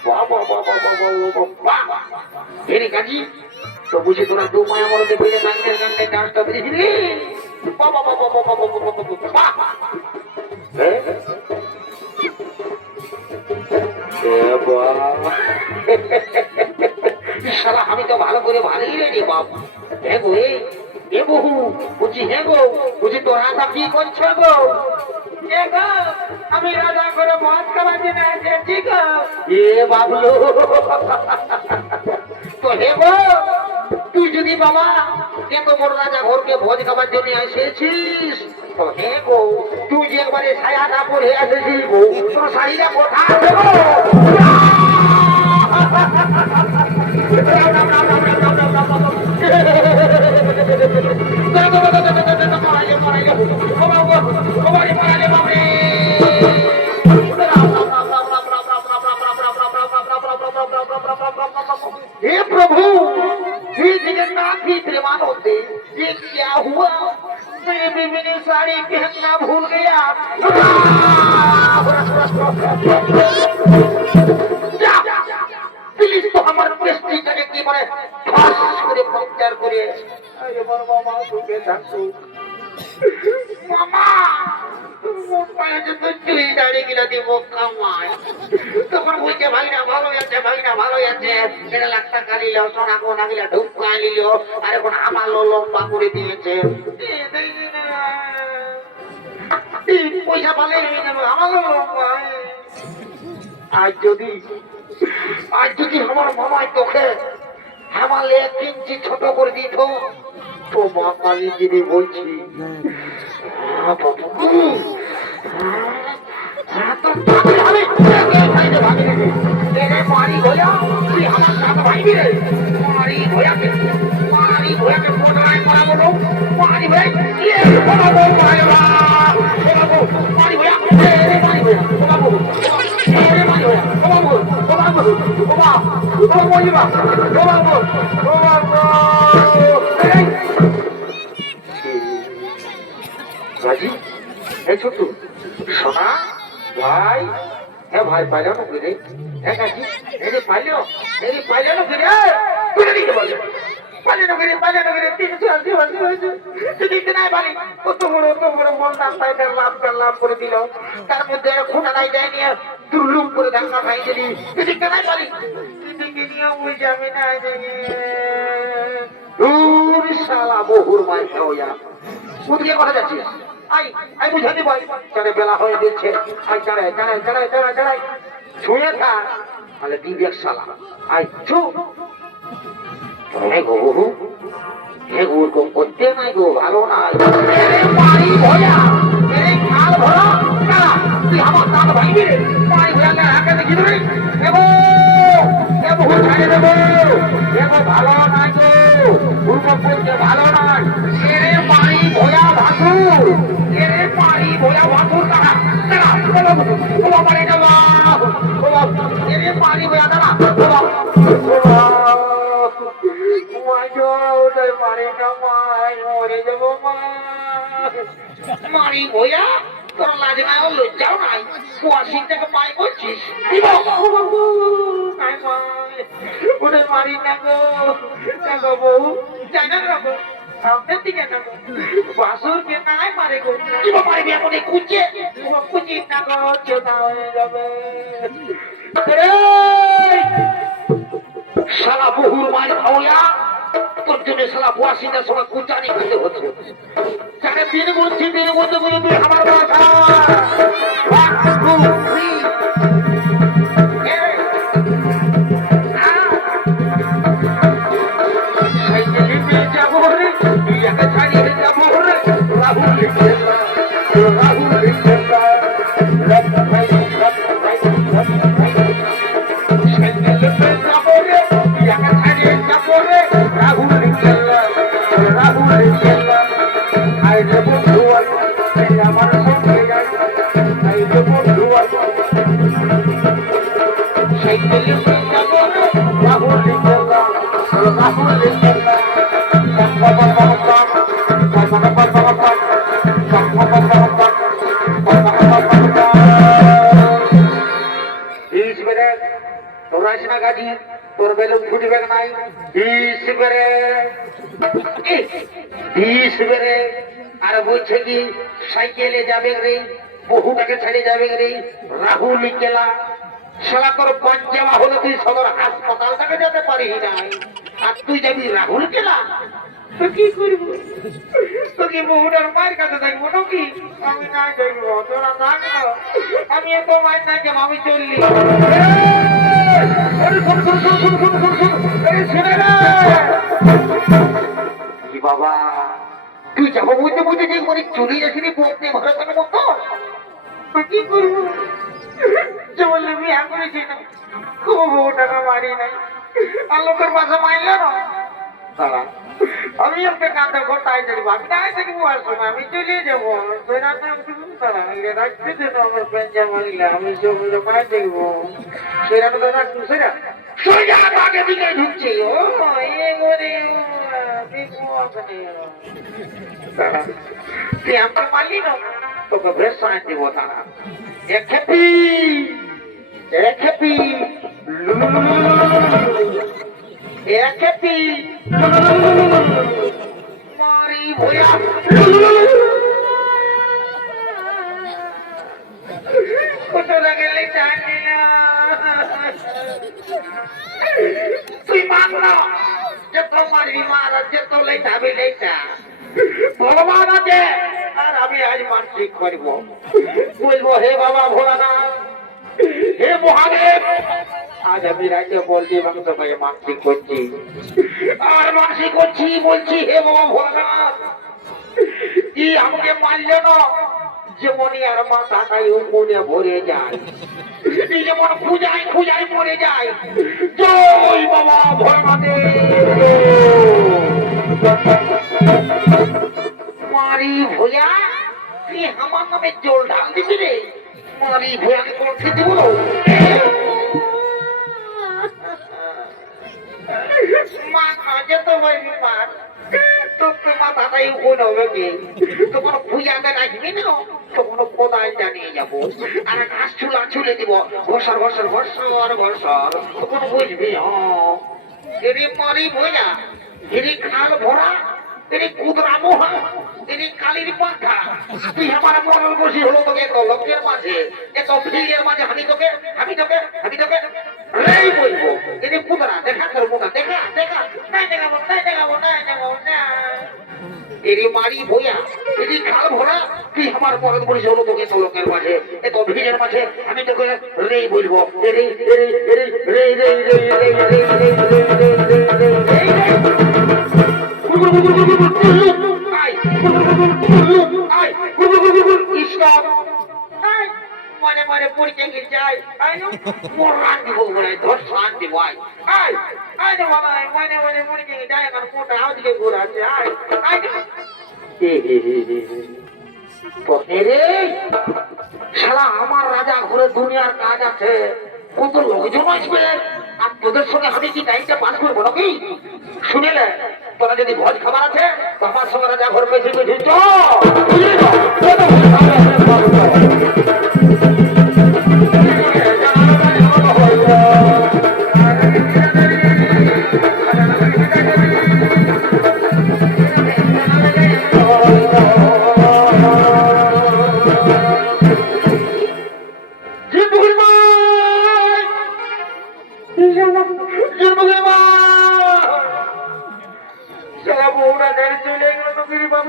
वाह वाह वाह वाह वाह वाह हेरी काजी तो मुझे थोड़ा दो माया मोर दे पहले नांगे डांस तो बजी रे वाह वाह वाह वाह वाह वाह वाह শালা আমি তো ভালো করে ভালোই রেডি বাবু। হ্যাঁ গো এ বহু বুঝি, হ্যাঁ গো বুঝি তো রাজা কি করছো গো? আমি রাজা করে মদ খাওয়ার জন্য এসেছি গো। এ বাবলু তো হে গো তুই যদি বাবা এত বড় রাজা ঘরকে ভোজ খাবার জন্য এসেছিস তো হে গো তুই যে একবারে ছায়াটা পরে এসেছিস গো তোর শাড়িটা কোথা আছে গো हे प्रभु हे जगन्नाथ ही प्रेमानंद ये क्या हुआ मेरी बीवी ने साड़ी पहनना भूल गया प्लीज तो हमारे प्रेस्टी जगह की बड़े फास्ट करे पंक्चर करे अरे मोर मामा सुखे থাকো मामा পায়ে তো চুই দাঁড়িয়ে গেল দিব কামাই তখন বুঝছে ভাইরা ভালো আছে এটা লাখটা কালিল সোনা কোনা গিলা ঢুকা নিল আর এখন আমার লম্বা করে দিয়েছে পয়সা পালে আমার লম্বা আজ যদি আমার মামাই তোকে আমার 1 ইঞ্চি ছোট করে দিত তো মা কালী দিদি বলছি मारी भैया আমার সাথে ভাইবি রে মারি ভৈয়াকে ফটোলাই করা বলো মারি ভাই এ বাবু মারি ভৈয়া এ মারি ভৈয়া বাবু এ মারি ভৈয়া বাবু গাজি এই ছোট্টু সোনা ভাই হ্যাঁ ভাই পাইলো না রে হ্যাঁ গাজি এরে পাইলো না রে তুই দিতে বল পাইলো না রে 380 হয়েছে তুই দিতে নাই বাড়ি কত বড় মন না পাইকার লাভ করে দিল তার মধ্যে খুঁটা নাই দেয় নিয়ে দুর্লুম করে ধাক্কা খাই দিলি তুই দিতে নাই বাড়ি দিকে নিয়ে ওই যাবে না দূর শালা বহুর মাই খাওয়া ওদিকে কথা যাচ্ছিস আই বুঝাতে পারি চলে বেলা হয়ে দিচ্ছে আই চড়াই ছুঁয়ে থাক তাহলে দিবি এক শালা আই চু হে গো এরকম করতে নাই গো ভালো নাই পানি ভয়া এই খাল ভরা না তুই আমার দাঁত ভাঙবি রে পানি ভয়া না হাতে দেখি রে দেবো ছাড়ে দেবো ভালো নাই গো পূর্ব করতে ভালো নাই এরে পানি ভয়া ভাসুর দাঁড়া পানি দেবো এরে পানি ভয়া দাঁড়া মারি ভয়া তোর লাজ নাই ও লজ্জাও নাই কুয়াশির থেকে পাই করছিস ওরে মারি না গো বউ যাই না রাখো সামনের দিকে না বাসুর কে নাই মারে গো কি পারবি এখন কুচি না গো চোদা হয়ে যাবে শালা বহুর মাল খাওয়া তোর জন্য শালা বুয়াশিনের সময় কুচানি খেতে হচ্ছে যারা দিন বলছি দিন বলতে বলে তুই আমার বাসা তোর বেলুন ফুটবে নাই আর বলছে কি সাইকেলে যাবে রে বহুটাকে ছেড়ে যাবে রে রাহুল কেলা সারা তোর পঞ্চামা হলো তুই সদর হাসপাতালটাকে যেতে পারিস নাই আর তুই যাবি রাহুল কেলা তো কি করবো তোকে বহুটার মায়ের কাছে থাকবো নাকি আমি না যাইবো তোরা থাক না আমি এত মায়ের না কেন আমি চললি বাবা তুই যাবো বুঝতে বুঝতে যে মানে চলে যাচ্ছি বলতে ভারতের মতো তো কি করবো যে বললে বিয়া করেছি না খুব টাকা বাড়ি নাই আর লোকের বাসা মাইল না দাঁড়া আমি ওকে কাঁদে ঘটাই দেবো আমি নাই দেখবো আসবো না আমি চলে যাবো রাখতে দেন আমার পেঞ্জা মারিলে আমি সবগুলো মাই দেখবো সেরা তো রাখতো সেরা সোজা আগে দিকে ঢুকছে ও এ করে তুই আমাকে মারলি না তোকে বেশ সাহায্য দেবো তারা এক খেপি এক খেপি এক খেপি মারি ভয়া কত লাগলে জানি না তুই মানলো যত মারবি মার যত লেটাবি লেটা ভগবান আছে আর আমি আজ মানসিক করবো বলবো হে বাবা ভোলানাথ হে মহাদেব আজ আমি রাজ্যে বলছি মাংস ভাই মানসিক করছি আর মানসিক করছি বলছি হে বাবা ভোলানাথ কি আমাকে মানলে না যেমনই আর মাথাটাই মনে ভরে যায় যেমন খুঁজাই খুঁজাই মরে যায় জয় বাবা ভোলানাথের মারি ভোয়া তুই আমার নামে জল ঢাল দিবি রে মারি ভোয়াকে করতে দিব মা কাজে তো হয়নি মার তোকে মাথাটাই উঠে হবে কি তখন ভুইয়াকে রাখবি না তখন কোদাল জানিয়ে যাবো আর ঘাস চুলা চুলে দিব ঘষর ঘষর ঘষর ঘষর তখন বুঝবি এরে মারি ভোয়া এরে খাল ভরা तेरी कुदरा मोहा तेरी काली पाखा তুই আমার মরল বসি হলো তোকে তো লোকের মাঝে এত ভিড়ের মাঝে আমি তোকে রেই বলবো এনে কুদরা দেখা তোর মুখা দেখা দেখা নাই দেখাবো না এরি মারি ভইয়া এরি খাল ভরা তুই আমার মরল বসি হলো তোকে তো লোকের মাঝে এত ভিড়ের মাঝে আমি তোকে রেই বলবো এরি এরি এরি রেই রেই রেই রেই রেই রেই রেই রেই মনে মনে পড়তে গিয়ে যায় মোর রান দিব বলে ধর শান দিব বাবা মনে মনে মনে গিয়ে যায় আমার মোটা আজকে ঘুরে আছে শালা আমার রাজা ঘুরে দুনিয়ার কাজ আছে কত লোকজন আসবে আর তোদের সঙ্গে আমি কি টাইমটা পাস করবো নাকি শুনেলে তোরা যদি ভোজ খাবার আছে তো আমার সঙ্গে রাজা ঘর পেয়েছি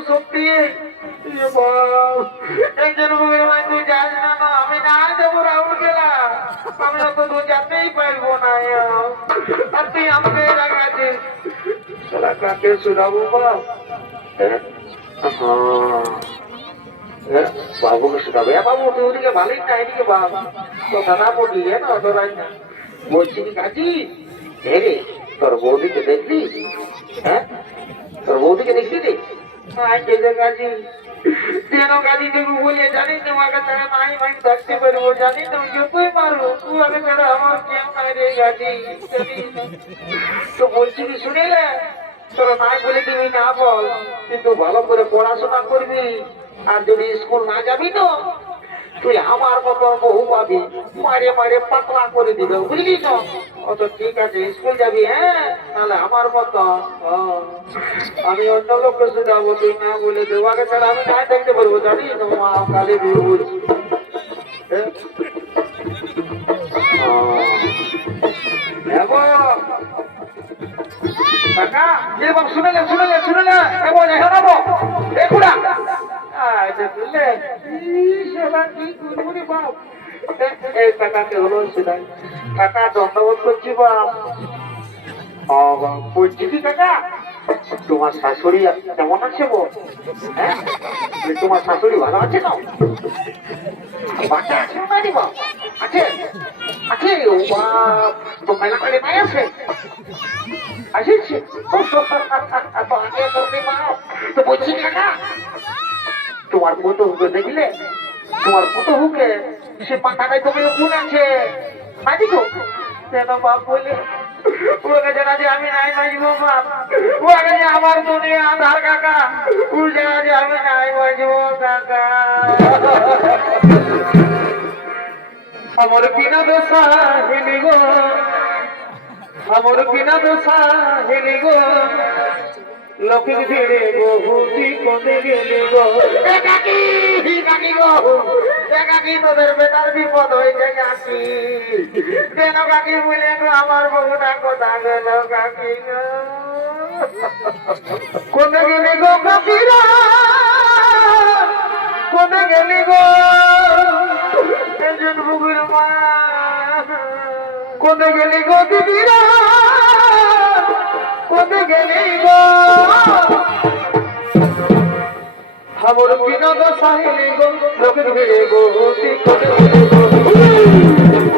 সত্যি এই জন্মের মাঝে তুই যাস না আমি না যাবো রাহুল খেলা আমি অত দূর যেতেই পারবো না আর তুই আমাকে রাখাছিস সালা কাকে শুনাবো বাবুকে শুনাবো বাবু তুই ওদিকে ভালোই না এদিকে বাবা কথা না বলি না অতরাই না বলছি কি কাজী রে তোর বৌদিকে দেখলি হ্যাঁ তোর বৌদিকে দেখলি রে থাকতে পারবো জানি না যতই মারবো তুই আগে ছাড়া আমার কেউ নাই রে গাছি তো বলছি কি শুনে তোরা নাই বলে দিবি না বল কিন্তু ভালো করে পড়াশোনা করবি আর যদি স্কুল না যাবি তো তুই আমার মতো বহু পাবি মারে মারে পাতলা করে দিবে বুঝলি তো অত ঠিক আছে স্কুল যাবি হ্যাঁ তাহলে আমার মতো আমি অন্য লোককে শুধাবো তুই না বলে দেওয়াকে ছাড়া আমি নাই দেখতে পারবো জানি কালে বুঝ শুনেলে শুনেলে শুনেলে এই টাকাকে হলো সেটাই টাকা দণ্ডবোধ করছি বাপ বলছি কি টাকা তোমার শাশুড়ি কেমন আছে গো? হ্যাঁ, তোমার শাশুড়ি ভালো আছে না? বাচ্চা আছে না রে বাপ? আছে আছে, ও বাপ, তো মেলা করে নাই আছে আসিস তো আগে করতে বাপ, তো বলছি কাকা তোমার পুতহুকে দেখলে, তোমার পুতহুকে সে পাখাটায় তুমি গুণ আছে মাঝি গো কেন বাপ বলে ওকে জানা যে আমি নাই বাজবো বাপ, ওকে যে আমার দুনিয়া আধার কাকা, ও জানা যে আমি নাই বাজবো কাকা। আমার বিনা দোষা হেলি গো, আমার বিনা দোষা হেলি গো, লোকের ভিড়ে বহুতি কোনে গেলে গো। কাকি কাকি গো, কাকি তোদের বেটার বিপদ হয়েছে কাকি, কেন কাকি বলে গো আমার বহুটা কথা গেল কাকি গো। কোনে গেলি গো কাকিরা, কোনে গেলি গো একজন বুগুর মা, কোনে গেলি গো দিদিরা, কোনে গেলি গো আমার বিনোদ সাহিলি গো, লোকের ভিড়ে গো হতি কোনে গেলি গো,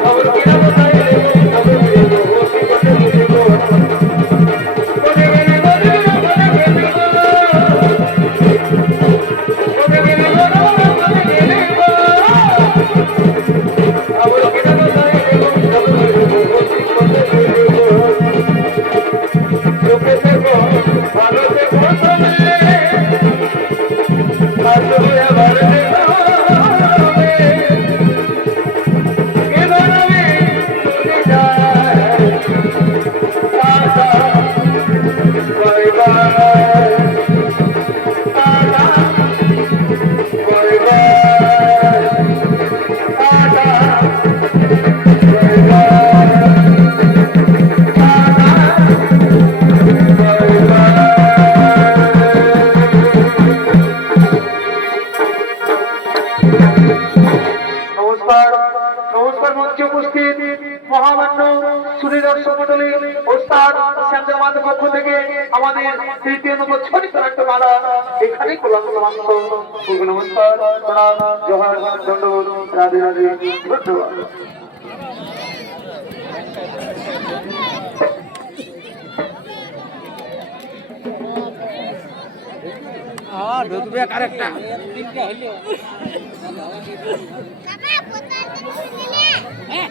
আমার বিনোদ সাহিলি গো, লোকের ভিড়ে গো হতি কোনে গেলি গো, কোনে গেলি গো দিদিরা, কোনে গেলি গো, কোনে গেলি গো, কোনে গেলি গো, আমার বিনোদ সাহিলি গো, লোকের ভিড়ে গো হতি কোনে গেলি গো, লোকে থেকো ভালো থেকো তুমি, আসলে আমার দেখো এভাবে চলে যায়, tata bye bye, tata bye bye, tata bye bye, নমস্কার নমস্কার মঞ্চে উপস্থিত মহামান্য সুধী দর্শক মন্ডলী, ওস্তাদ শ্যামজামাদের পক্ষ থেকে আমাদের তৃতীয় নম্বর ছোট একটা মালা এখানেই করলাম সমাপ্ত। নমস্কার, প্রণাম, জোহার, দণ্ডবোধ, রাধে রাধে, ধন্যবাদ। ঢুকবে কারেক্টটা হ্যাঁ